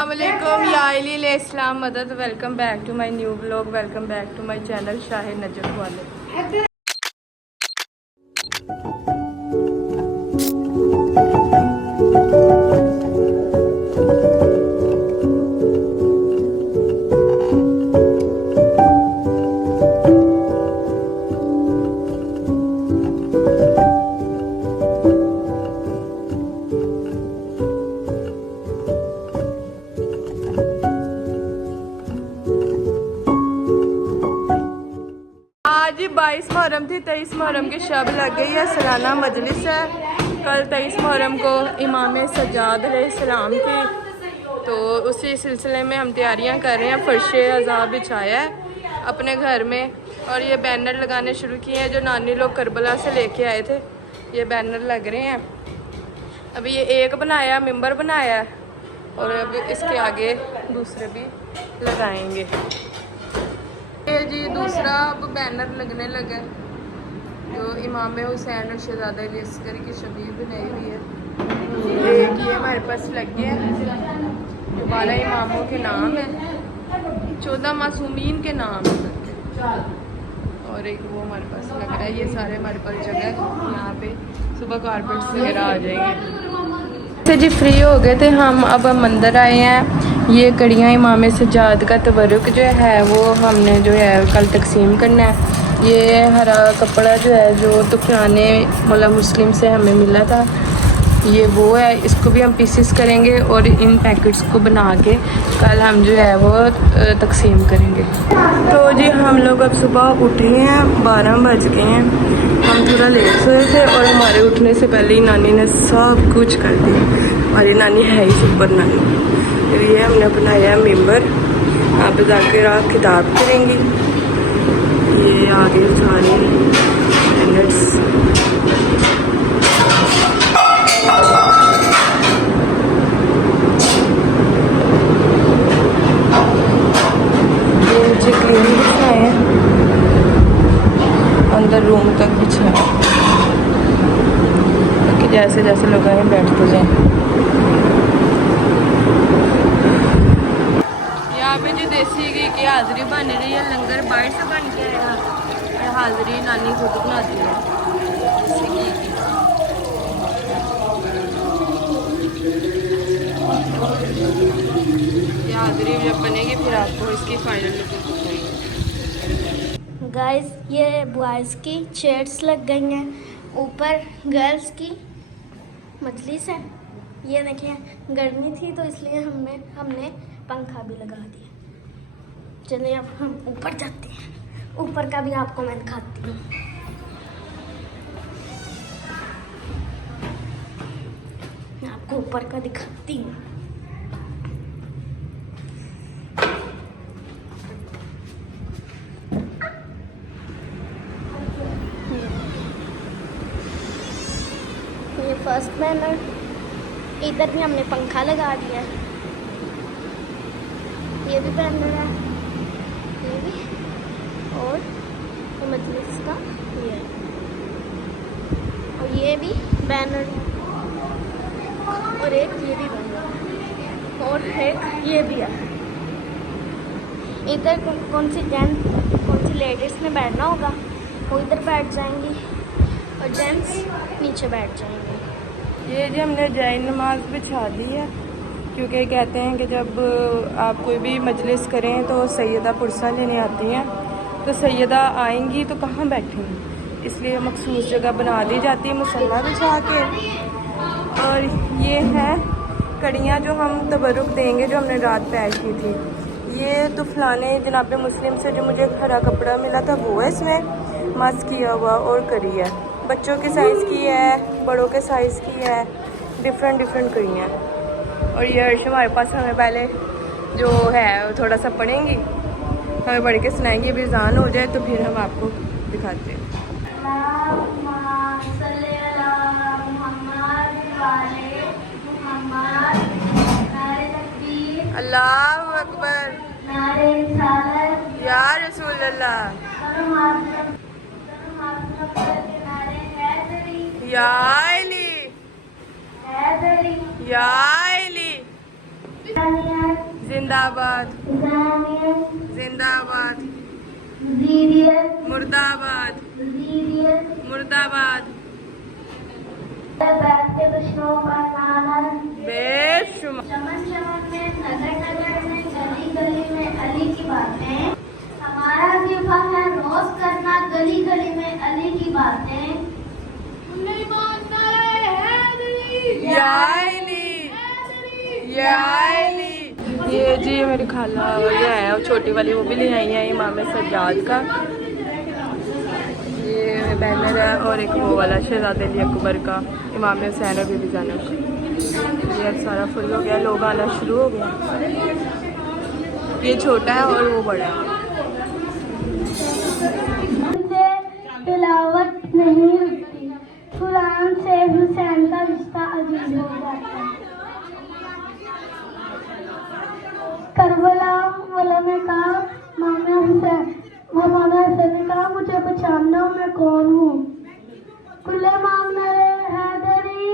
अस्सलामुअलैकुम या इस्लाम मदद। Welcome back to my new blog. Welcome back to my channel Shahir Najaf वाले। आज 22 मुहर्रम थी, 23 मुहर्रम की शब लग गई है। सालाना मजलिस है। कल 23 मुहर्रम को इमाम सज्जाद अलैहिस्सलाम की, तो उसी सिलसिले में हम तैयारियां कर रहे हैं। फर्श अज़ा बिछाया है अपने घर में और ये बैनर लगाने शुरू किए हैं जो नानी लोग करबला से लेके आए थे। ये बैनर लग रहे हैं। अभी ये एक बनाया, मिंबर बनाया है और अब इसके आगे दूसरे भी लगाएंगे। ये जी दूसरा अब बैनर लगने लगा जो इमाम हुसैन और शहजादा अली अस्कर की शबीह बनाई हुई है। एक ये हमारे पास लग गया है जो 12 इमामों के नाम है, 14 मासूमीन के नाम है और एक वो हमारे पास लग रहा है। ये सारे हमारे पास जगह यहाँ पे सुबह कारपेट्स वगैरह आ जाएंगे। तो जी फ्री हो गए थे हम, अब मंदिर आए हैं। ये कड़ियाँ इमाम सज्जाद का तबरुक जो है वो हमने जो है कल तकसीम करना है। ये हरा कपड़ा जो है जो तो पुराने मौला मुस्लिम से हमें मिला था, ये वो है। इसको भी हम पीसेस करेंगे और इन पैकेट्स को बना के कल हम जो है वो तकसीम करेंगे। तो जी हम लोग अब सुबह उठे हैं, 12 बज गए हैं। हम थोड़ा लेट सोए थे और हमारे उठने से पहले ही नानी ने सब कुछ कर दिया। हमारी नानी है ही सुपर नानी। फिर ये हमने बनाया मेंबर, यहाँ पे जाकर आप खिताब करेंगी। ये आगे सारे मिनट्स नीचे क्लीन बिछाए हैं, अंदर रूम तक बिछाए ताकि जैसे जैसे लोग आए बैठते जाएं। यहाँ पे जो देसी घी की हाज़री बन रही है, लंगर बाहर से बन के आया। हाज़री नानी खुद बनाती है देसी घी की। ये हाज़री जब बनेगी फिर आपको इसकी फाइनल लुक दिखाएंगे। गाइस ये बॉयज़ की चेयर्स लग गई हैं, ऊपर गर्ल्स की मजलिस है। ये देखिए गर्मी थी तो इसलिए हमने पंखा भी लगा दिया। चलिए अब हम ऊपर जाते हैं, ऊपर का भी आपको मैं दिखाती हूँ। मैं आपको ऊपर का दिखाती हूँ। ये फर्स्ट बैनर, इधर भी हमने पंखा लगा दिया है। ये भी बैनर है, ये भी, और मजलिस का ये है। और ये भी बैनर और एक ये भी बैनर और एक ये भी है। इधर कौन सी लेडीज़ ने बैठना होगा वो इधर बैठ जाएंगी और जेंट्स नीचे बैठ जाएंगे। ये जी हमने जाए नमाज बिछा दी है क्योंकि कहते हैं कि जब आप कोई भी मजलिस करें तो सैयदा पुरसा लेने आती हैं, तो सैयदा आएंगी तो कहाँ बैठेंगी, इसलिए मखसूस जगह बना दी जाती है मुसल्ला बिछा के। और ये है कड़ियाँ जो हम तबरुक देंगे जो हमने रात पैक की थी। ये तो फलाने जनाब मुस्लिम से जो मुझे हरा कपड़ा मिला था वो है, इसमें मस्क किया हुआ और करी है। बच्चों के साइज़ की है, बड़ों के साइज़ की है, डिफरेंट कड़ी हैं। और ये अर्श हमारे पास हमें पहले जो है थोड़ा सा पढ़ेंगी, हमें पढ़ के सुनाएंगी। अभी अज़ान हो जाए तो फिर हम आपको दिखाते हैं। अल्लाहु अकबर या रसूल अल्लाह या अली या अली। जिंदाबाद जिंदाबाद मुर्दाबाद मुर्दाबाद बेशुमार। चमन चमन में नगर नगर में गली गली में अली की बातें, हमारा जिफा है रोज करना गली गली में अली की बातें। नहीं मानता ये जी मेरी खाला ये है और छोटी वाली वो भी ले आई है इमाम सज्जाद का ये बैनर है और एक वो वाला शहजादे अली अकबर का इमाम हुसैन और बीबी ज़ैनब। ये अब सारा फुल हो गया, लोग आना शुरू हो गया। ये छोटा है और वो बड़ा है। तिलावत नहीं रुकती, कुरान से हुसैन का रिश्ता अजीज हो जाता है। करबला वाला ने कहा मामा हुसैन ने कहा मुझे पहचानना मैं कौन हूँ। खुले मामले हैदरी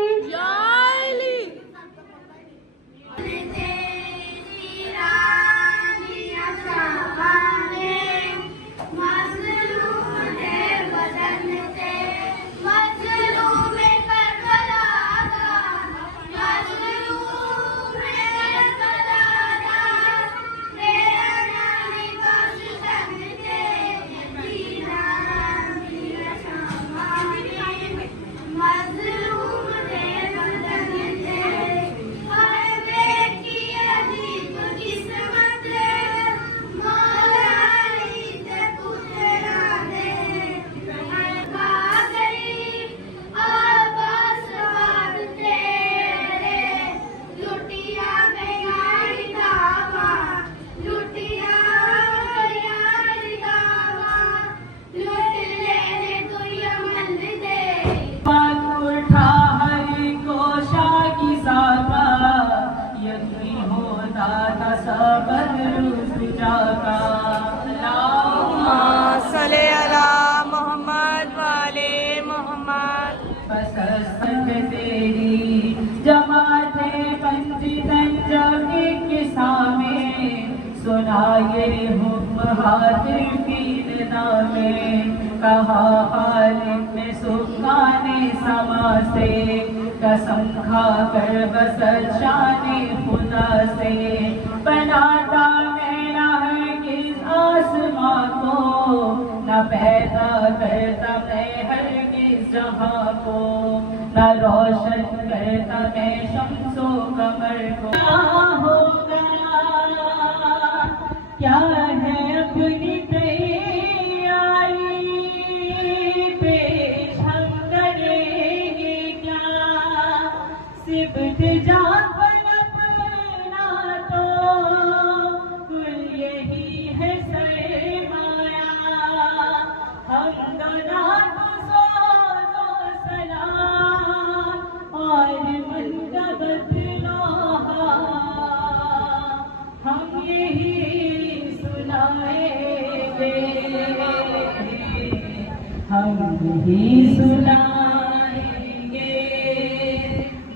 मोहम्मद वाले मोहम्मद तेरी जमाते पंचतन जग के सामे सुनाए हुक्म हाजिर की निदा में कहा हालिम ने सुखाने समा से कसम खा कर बस शाने खुदा से बनाता मेरा है किस आसमां को न पैदा करता मैं हर किस जहां को न रोशन करता मैं शम्सो कमर को। क्या होगा क्या है अपनी तैयारी पेश हम करेंगे क्या सिबत जाफर अपना तो कुल यही है सरमाया हम दोनों को सो सलाम और मंदबत लोहा हम यही सुनाएंगे हम यही सुनाएंगे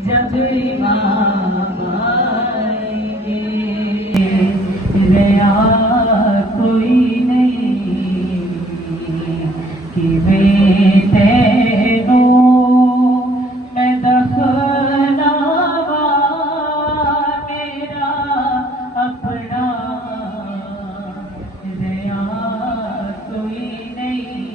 जब इमाम आएंगे। रिया कोई नहीं कि बेटे हो मैं दफनावा मेरा अपना रिया कोई नहीं।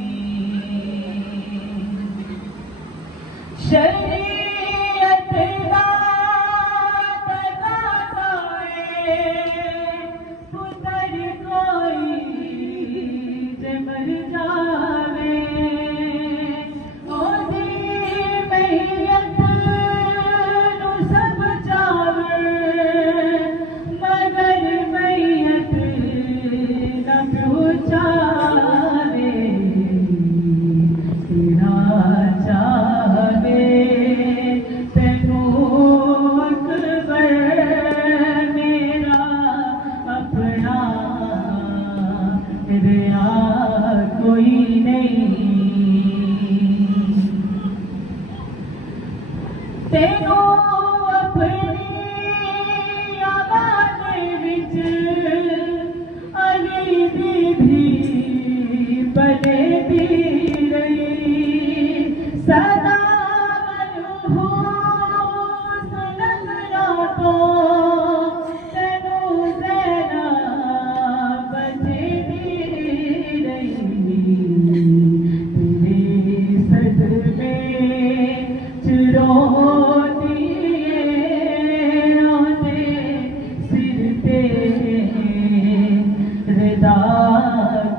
रिदा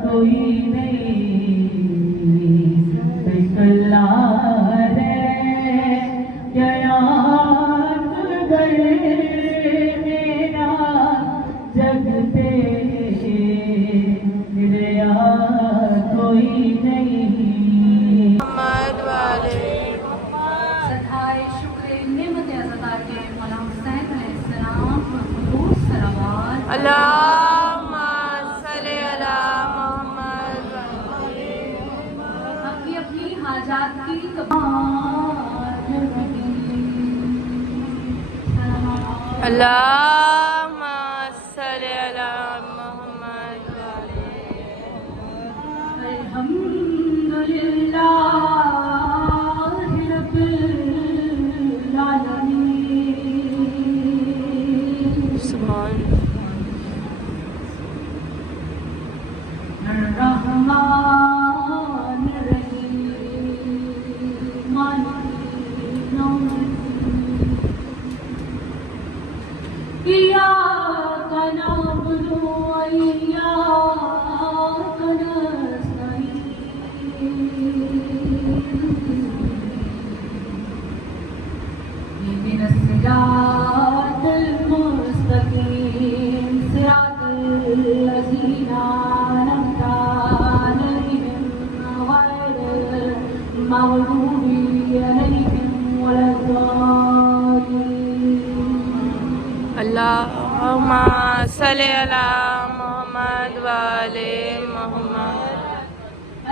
कोई नहीं इकल्ला रह गया मेरा जग तेरे कोई नहीं। मोहम्मद वाले सदाए शुक्र नेमत अज़ा के मौला हुसैन अलैहिस्सलाम को सलावत अल्लाहुम्मा सल्ली अला मोहम्मद अपनी अपनी हाजात की अल्लाहुम्मा सल्ली अला मोहम्मद अल्हम्दुलिल्लाह रब्बिल आलमीन सुभान रहमान रहीम मालिक यौमिद्दीन इय्याका नअबुदु व इय्याका नस्तईन इहदिना सिरातल मुस्तकीम सिरातल लज़ीना अनअमता अलैहिम गैरिल मग़दूबि अलैहिम वलद्दालीन। अल्लाहुम्मा सल्ली अला मोहम्मद वाले मोहम्मद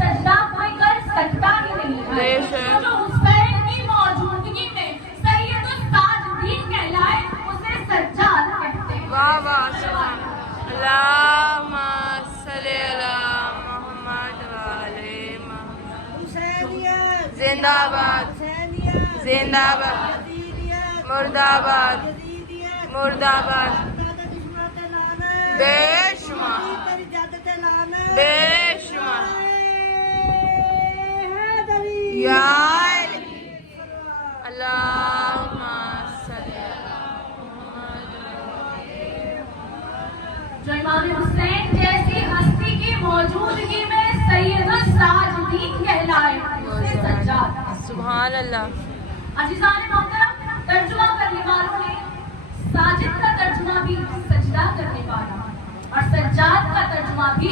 सजदा कोई कर सकता ही नहीं है बेशक। जो हुसैन की मौजूदगी में सैयदुल साजिदीन कहलाए उसे सज्जाद कहते हैं। वाह वाह सुभान अल्लाहुम्मा सल्ली अला मोहम्मद वाले मोहम्मद जिंदाबाद जिंदाबाद मुर्दाबाद मुर्दाबाद बेशुमार बेशुमार या अल्लाहुम्मा सल्ली अला जो इमाम हुसैन जैसी हस्ती की मौजूदगी में सैयदुल साजिदीन कहलाए उसे सज्जाद। सुभान अल्लाह अजीज़ान मोहतरम तर्जुमा करने वालों ने साजिद का तर्जुमा भी सजदा करने वाला और सज्जाद का तर्जुमा भी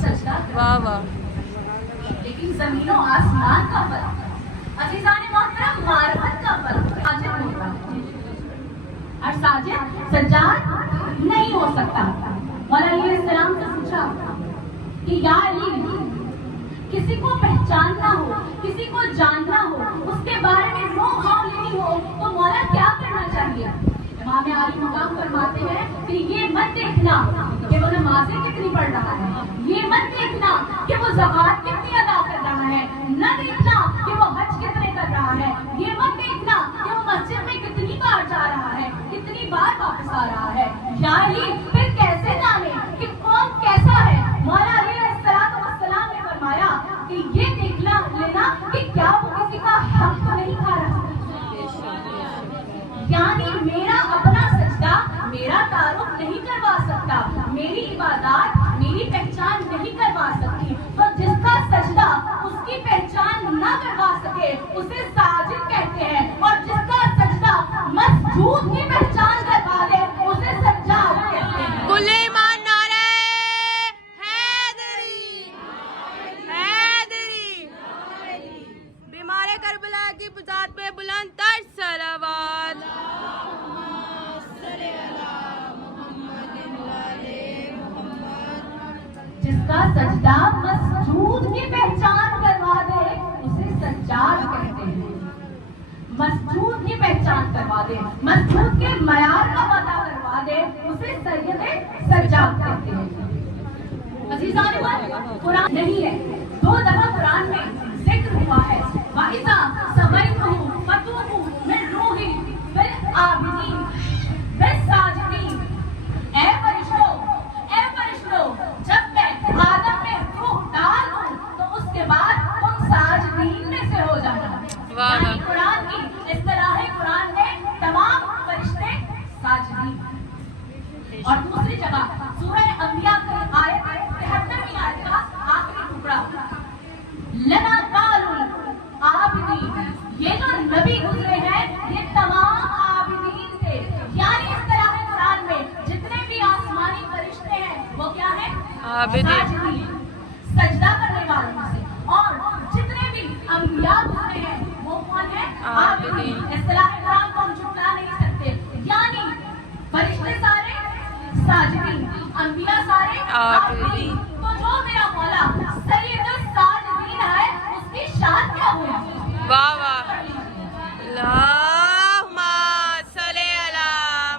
सजदा करने वाह वाह लेकिन जमीनों आसमान का फर्क अजीज़ान मोहतरम मार्फत का फर्क साजिद होता और साजिद सज्जाद नहीं हो सकता। मौला अली अलैहिस्सलाम से पूछा कि या अली किसी को पहचानना हो किसी को जानना हो उसके बारे में रो खाओ लेनी हो तो मौला क्या करना चाहिए? इमाम आली मकाम फरमाते हैं कि ये मत देखना कि वो नमाजें कितनी पढ़ रहा है, ये मत देखना कि वो ज़कात कितनी अदा कर रहा है, न देखना कि वो हज कितने कर रहा है, ये मत देखना कि वो मस्जिद में कितनी बार जा रहा है, कितनी बार वापस आ रहा है। या अली फिर कैसे जाने कि कौन कैसा है? मौला अली अलैहिस्सलाम ने फरमाया कि ये देखना लेना कि क्या वो किसी का हक तो नहीं खा रहा। यानी मेरा अपना सजदा मेरा तारुफ नहीं करवा सकता, मेरी इबादत मेरी पहचान नहीं करवा सकती। तो जिसका सजदा उसकी पहचान न करवा सके उसे साजिद कहते हैं और जिसका सजदा मसजूद की पहचान करवा दे उसे सज्जाद कहते हैं। कुल्ले ईमान नारे हैदरी हैदरी बीमारे करबला की बुज़ात पे बुलंद तर सलावत जिसका सजदा मसजूद की पहचान करवा दे उसे सज्जाद कहते हैं। मसजूद की पहचान करवा दे, मसजूद के मयार का पता करवा दे उसे सैयदे सज्जाद कहते हैं। अज़ीज़ान कुरान नहीं है, 2 दफा कुरान में जिक्र हुआ है वाइज़ा सवैतुहु और दूसरी जगह सूरह अंबिया की आयत 73वीं आयत का आखिरी टुकड़ा, लना कालुल आबिदीन, ये जो नबी गुजरे हैं ये तमाम आबिदीन थे। यानी इस तरह है कुरान में जितने भी आसमानी फरिश्ते हैं वो क्या है? आबिदीन, सजदा करने वालों से। और जितने भी अंबिया गुजरे हैं वो कौन है? आबिदीन। इस्तिलाह कुरान को हम झुठला नहीं सकते। यानी फरिश्ते सारे साजिदीन, अंबिया सारे आबिदीन। तो जो मेरा मौला सैयदुल साजिदीन है उसकी शान क्या हुई? वाह वाह, अल्लाहुम्मा सल्ली अला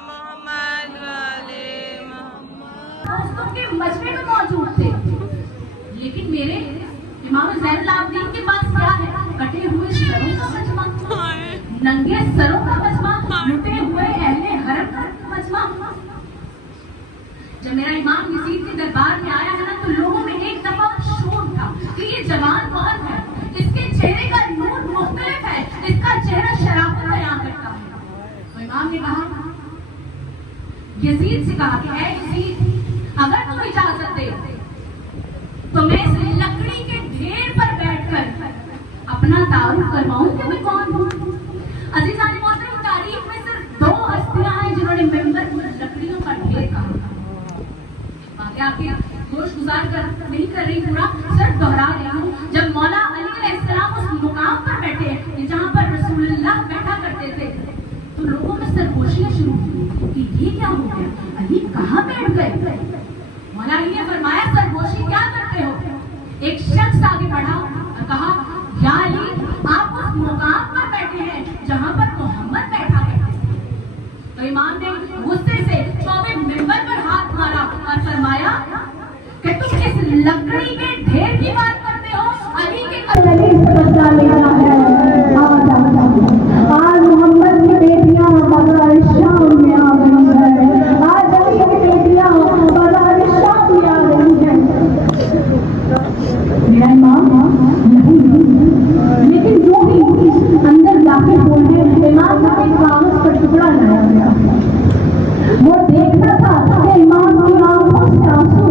मुहम्मद व आले मुहम्मद। दोस्तों के मजमे में मौजूद थे, लेकिन मेरे इमाम ज़ैनुल आबिदीन के पास क्या है? कटे हुए सरों का मजमा, नंगे सरों का मजमा, लुटे हुए अहले हरम का मजमा। जब मेरा इमाम यजीद के दरबार में आया है ना, तो लोगों में एक दफा शोर था कि ये जवान कौन है, इसके चेहरे का नूर मुख्तलिफ है, इसका चेहरा शराफत बयां करता है। तो इमाम ने कहा, यजीद से कहा कि ऐ यजीद, अगर तुम इजाजत दे तो मैं इस लकड़ी के ढेर पर बैठकर अपना तारुफ करवाऊं कि मैं कौन हूँ। अज़ीज़ान मोहतरम, तारीख में सिर्फ 2 हस्तियां हैं जिन्होंने मेंबर को लकड़ियों का ढेर कहा। बाकी आपके गोश गुजार कर नहीं कर रही, पूरा सिर्फ दोहरा रही हूँ। जब मौला अली अलैहिस्सलाम उस मुकाम पर बैठे जहाँ पर रसूलुल्लाह बैठा करते थे, तो लोगों में सरगोशियां शुरू हुई कि ये क्या हो गया, अली कहाँ बैठ गए। मौला अली ने फरमाया, सरगोशी क्या करते हो? एक शख्स आगे बढ़ा और कहा, या अली, आप उस मुकाम पर बैठे हैं जहाँ पर मोहम्मद बैठा करते थे। तो इमाम ने गुस्से से चौबे मिंबर पर हाथ मारा और फरमाया कि तुम इस लकड़ी के ढेर की बात करते हो? अली के आज मोहम्मद की बेटियां बाजार शाम में आ गई है, आज अली की बेटियां बाजार शाम में आ गई है। मेरा इमाम नहीं, लेकिन जो भी अंदर दाखिल हुए हैं, इमाम का एक कागज पर टुकड़ा लाया गया। वो देखता था कि इमाम की आंखों से आंसू,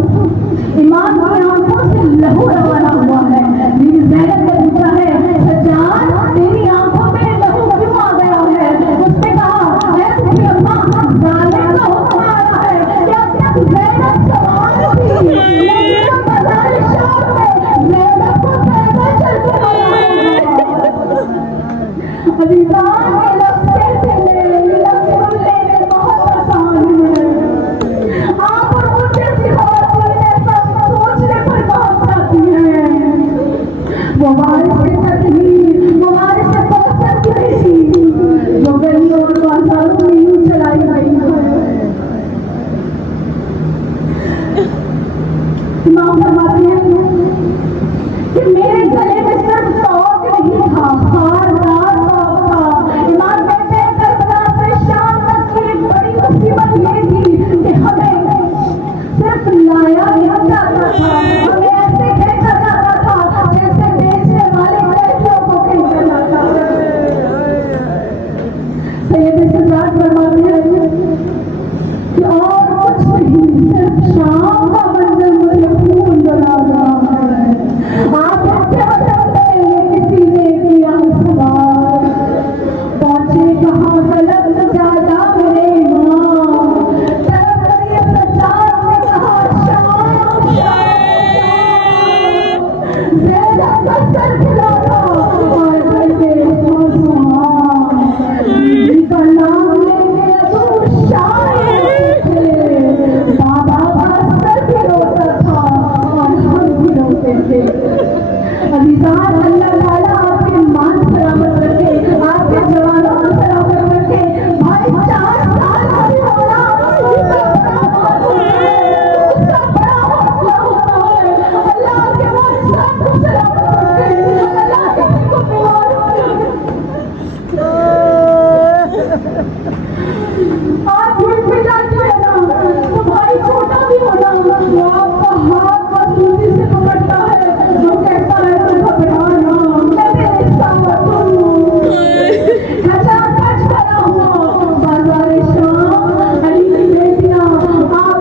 इमाम की आंखों से लहू रवाना हुआ है। मेरी ज़ैनब ने पूछा है, सज्जाद, तेरी आंखों में लहू क्यों आ गया है? उसने कहा, है तुम्हें अम्मा, ज़ालिम का हुक्म आ रहा है। क्या ज़ैनब सवाल थी, लेकिन बाजार शाम में ज़ैनब को पैदल चलते आना है। अज़ीज़ान के लफ्ज़ से लफ्ज़ लेने बहुत आसान है। आप और मुझे सिखाती है, सब सोचने पर बात आती है। वो बारिश से तकलीफ, वो बारिश से कौसर की रही, जो गलियों और बाजारों में यूं चलाई गई है। इमाम फरमाते हैं कि मेरे गले में सिर्फ तौक नहीं था, हार था। इमाम कहते हैं, करबला से शाम तक की एक बड़ी मुसीबत ये थी कि हमें सिर्फ लाया नहीं जाता था, हमें ऐसे खींचा जाता था जैसे बेचने वाले कैदियों को खींचा जाता है। सैयद सज्जाद फरमाते हैं कि और कुछ नहीं, सिर्फ शाम का मंजर मुझे खून बना रहा है। आप क्या करते हैं, किसी ने किया सवाल, पहुंचे कहाँ गलत ज्यादा मेरे इमाम, तरफ करिए सज्जाद ने कहा, शाम ज़ैनब का सर खुलाता और करके का नाम लेके अबू शायर थे। बाबा का सर भी रोता था और हम भी रोते थे। अज़ीज़ान, अल्लाह ताला आपके मान सलामत रखे, आपके जवानों को सलामत रखे। भाई 4 साल का भी होना उसका बड़ा हौसला है, उसका बड़ा हौसला होता है। अल्लाह के वास्ते को सलामत रखे, अल्लाह के को बीमार आप भूल भी जाते हैं ना, तो भाई छोटा भी होना, वो आपका हाथ बदसूती से पकड़ता है, जो कहता है तुम घबराना, मैं तेरे साथ हूँ। खचा खच करा हुआ बाजार शाम, अली की बेटियां आप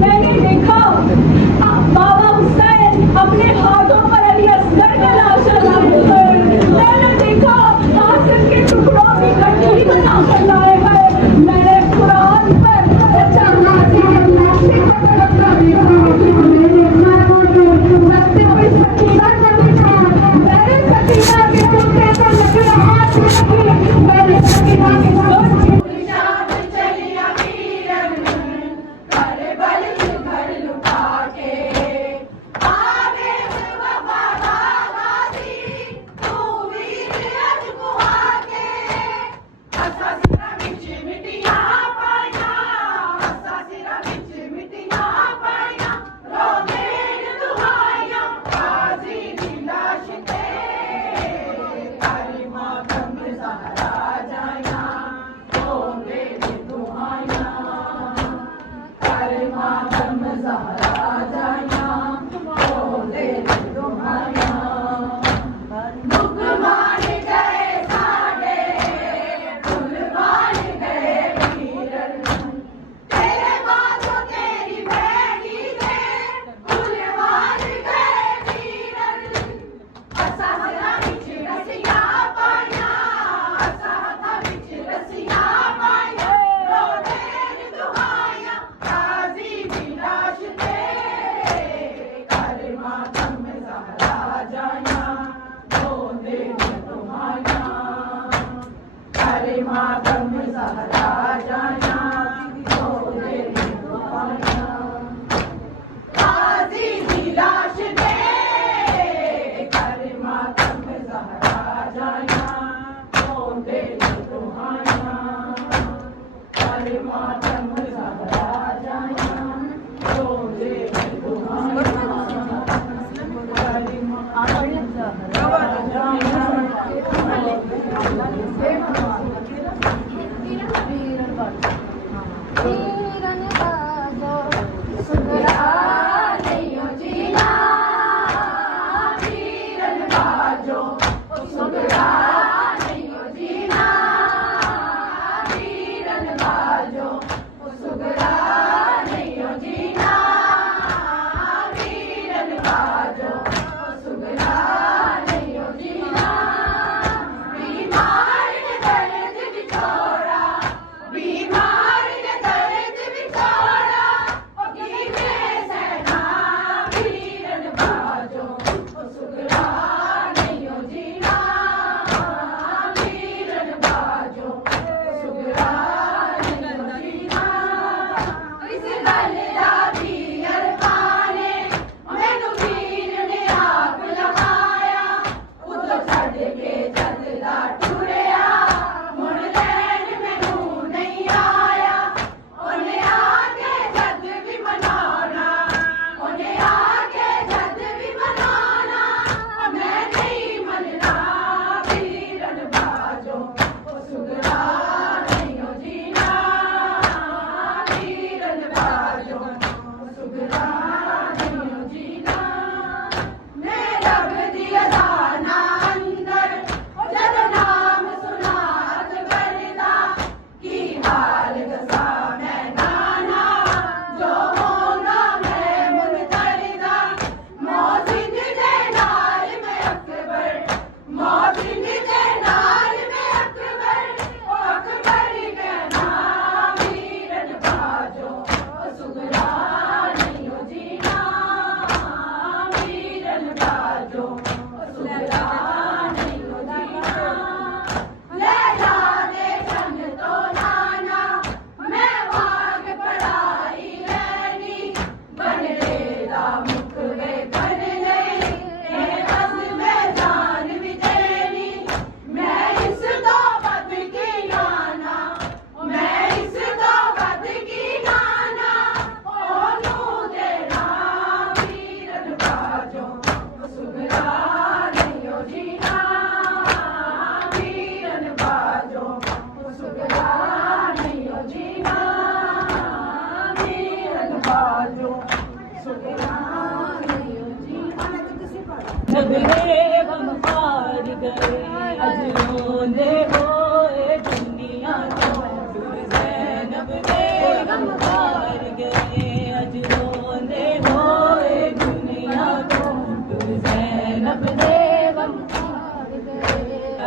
मैंने देखा बाबा हुसैन अपने हाथों पर अली असगर का लाश लाए हैं। मैंने देखा आसन के टुकड़ों की गठरी बना कर लाए हैं। मैंने कुरान पर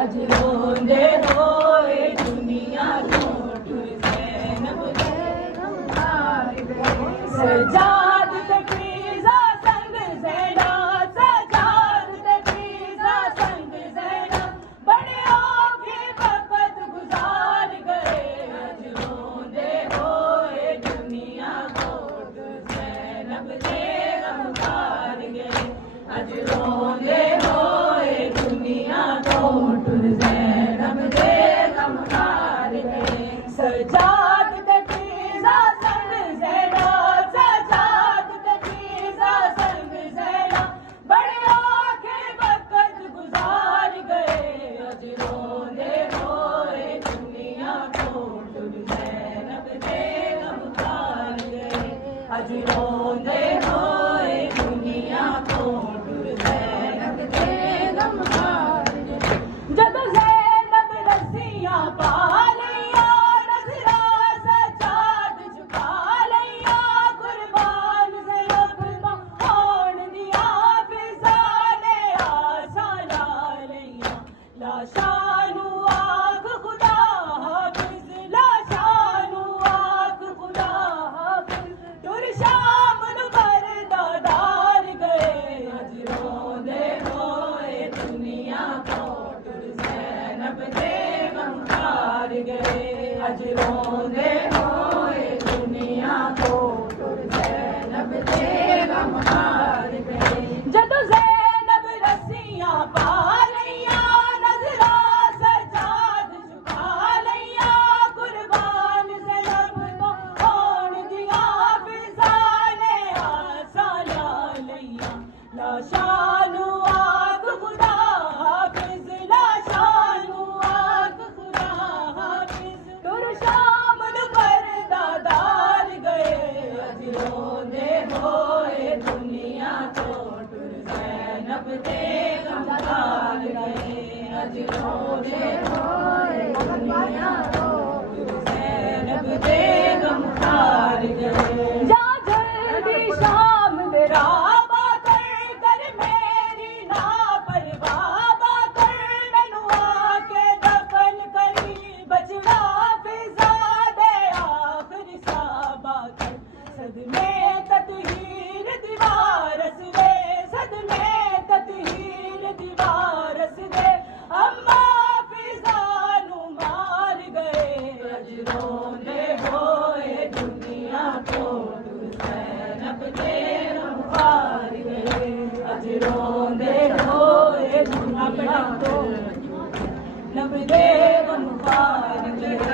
अज रोंदे होए दुनिया तो टुर ज़ैनब दे गमकार गए सजाद ते फीज़ा संग ज़ैना सजाद ते फीज़ा संग ज़ैना बड़े औखे वक़्त गुज़ार गए अज रोंदे होए दुनिया को टुर ज़ैनब दे गमकार गए अज रोंदे होए दुनिया को टुर ज़ैनब दे गमकार गए सजाद ते फीज़ा संग ज़ैना सजाद ते फीज़ा संग ज़ैना बड़े औखे वक़्त गुज़ार गए अज रोंदे होए दुनिया को टुर ज़ैनब दे गमकार गए अज रोंदे होए दुनिया को टुर ज़ैनब दे गमकार गए जब ज़ैनब रस्सियां पा लैया नज़रा सजाद झुका लैया कुर्बान ज़ैनब होण दिया फिज़ा ने आसा ला लैया लाशानू आख खुदा हाफ़िज़ लाशानू आख खुदा हाफ़िज़ टुर शाम नू बरदादार गए अज रोंदे होए दुनिया को टुर ज़ैनब दे गमकार गए अज रोंदे होए दुनिया को टुर ज़ैनब दे गमकार गए जदों ज़ैनब रस्सियां पा लैया नज़रा सजाद झुका लैया कुर्बान ज़ैनब तो होण दिया फिज़ा ने आसा ला लैया लाशानू आख खुदा हाफ़िज़ लाशानू आख खुदा हाफ़िज़ टुर शाम नू बरदादार गए अज रोंदे होए दुनिया को टुर ज़ैनब दे गमकार गए अज रोंदे होए दुनिया को टुर ज़ैनब दे गमकार गए जा जल्दी शाम मेरा कर मेरी ना परवाह कर मैनू आके दफन करी बचड़ा फिज़ा दे आखिर साबा कर सदमे ततहीर दीवारस दे सदमे ततहीर दीवारस दे अम्मा फिज़ा नू मार गए अज रोंदे होए दुनिया को टुर ज़ैनब दे गमकार गए अज रोंदे होए दुनिया को ज़ैनब दे गमकार गए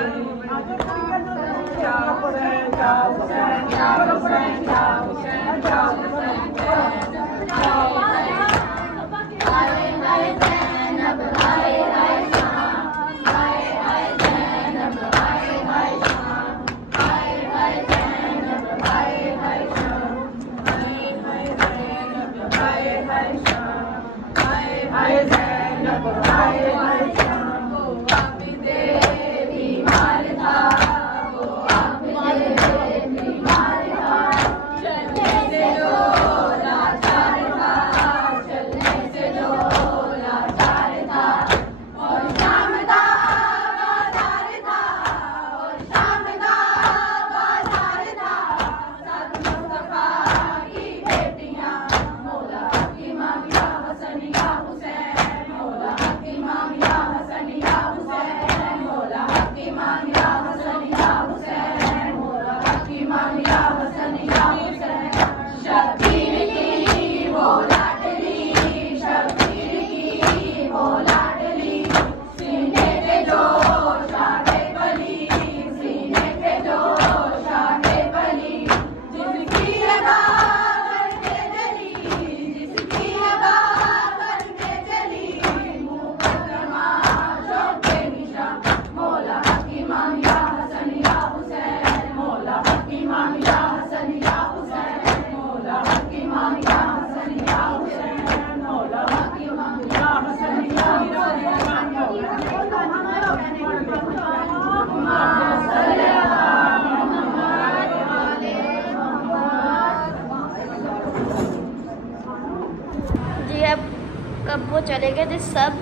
अब वो चले गए थे सब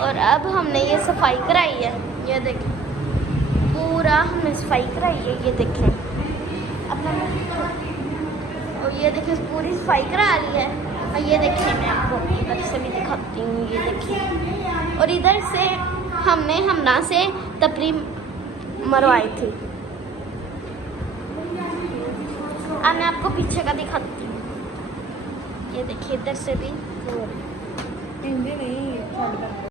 और अब हमने ये सफाई कराई है, ये देखें पूरा हमने सफाई कराई है, ये देखें अपना और ये देखें पूरी सफाई करा ली है। और ये देखें मैं आपको इधर से भी दिखाती हूँ, ये देखिए। और इधर से हमने हमना से तपरी मरवाई थी। अब मैं आपको पीछे का दिखाती हूँ, ये देखिए इधर से भी नहीं